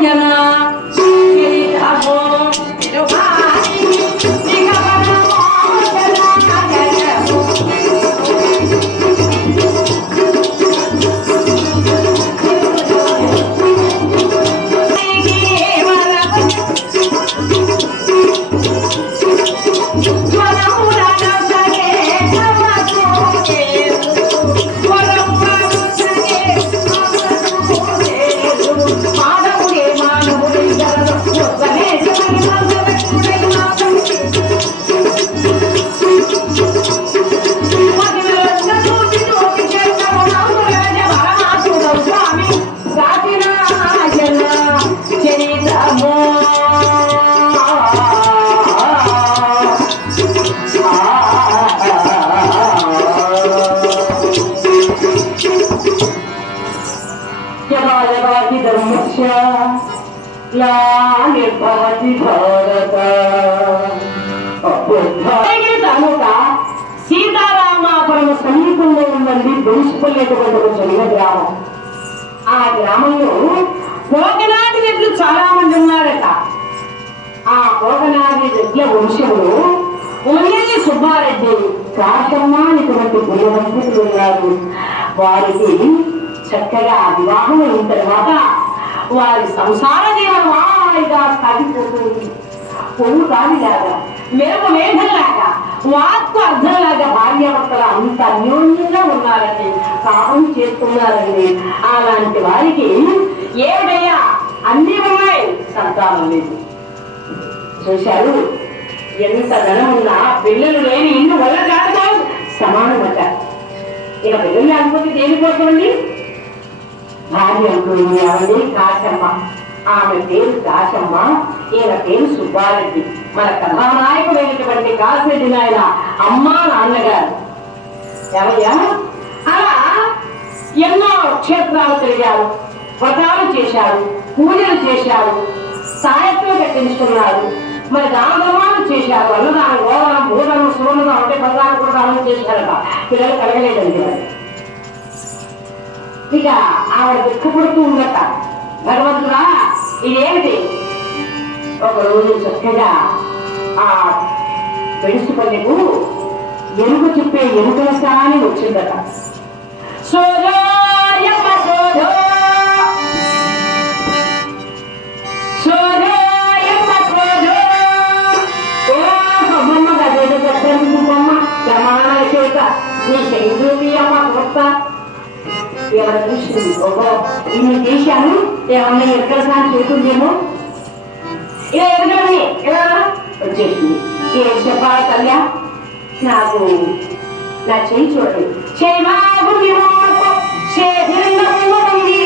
Iya. సీతారామాపురం సమీపంలో ఉందండి దోసుకునేటువంటి ఒక చిన్న గ్రామం. ఆ గ్రామంలో కోకనాటి రెడ్లు చాలా మంది ఉన్నారట. ఆ కోకనాటి రెడ్ల వంశంలో ఉమనేని సుబ్బారెడ్డి కాశమ్మ అనేటువంటి గుణవంతులు ఉన్నారు. వారికి చక్కగా వివాహం అయిన తర్వాత వారి సంసార జీవనం హాయిగా సాగిపోతుంది. పొంగు కానిలాగా మెరుపు మేఘంలాగా వాక్కు అర్థంలాగా భార్యాభర్తలు అంత అన్యోన్యంగా ఉన్నారండి పాపం చేస్తున్నారండి. అలాంటి వారికి ఏమయ్యా అన్నీ ఉన్నాయి? సంతానం లేదు చూశారు? ఎంత ధనం ఉన్నా పిల్లలు లేని ఇల్లు వల్ల కాదు సమానమట. ఇక పిల్లలు లేకపోతే దేనికోసమండి భార్య అంటుంది ఆవిడ కాశమ్మ ఆమె పేరు కాశమ్మ ఈయన పేరు సుబ్బారెడ్డి. మన కథానాయకుడైనటువంటి కాశెడ్డి నాయన అమ్మా నాన్నగారు. ఎవయ్యా? అలా ఎన్నో క్షేత్రాలు తిరిగారు. వ్రతాలు చేశారు పూజలు చేశారు సాయత్వం కట్టించుకున్నారు. మరి దానధర్మాలు చేశారు. అన్నదానం గోదానం భూదానం సువర్ణదానం అంటే బంగారం కూడా దానం చేశారట. పిల్లలు కలగలేదండి మరి. ఇక ఆవిడ దుఃఖపడుతూ ఉండట. భగవంతుడా ఇదేమిటి ఒకరోజు చక్కగా ఆ పెడుసు పల్లెకు ఎలుగు చెప్పే ఎరుకల సాని వచ్చిందట. సోదో ఎవరు చూసింది ఓహో ఇన్ని చేశాను ఏమన్నా ఎక్కడ సార్ చేస్తుందేమో ఇలా ఎదుగుని ఇలా వచ్చేసింది ఏం చెప్పాలి తల్లి నాకు నా చేయి చూడండి చేయి బాగు విమోచ, చేతినిండా ఉన్నదండి.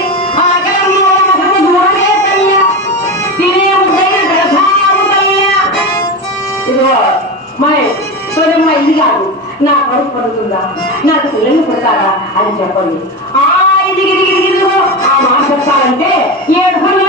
ఆకలిలో ముఖము దూరమే తల్లి. తినే ముద్దైన గర్భాము తల్లి. ఇదిగో మరి చూడమ్మా ఇది కాదు నా కడుపు పడుతుందా నాకు పిల్లలు పుడతారా అని చెప్పండి ఆ ఆ మాట చెప్తారంటే ఏడు పనులు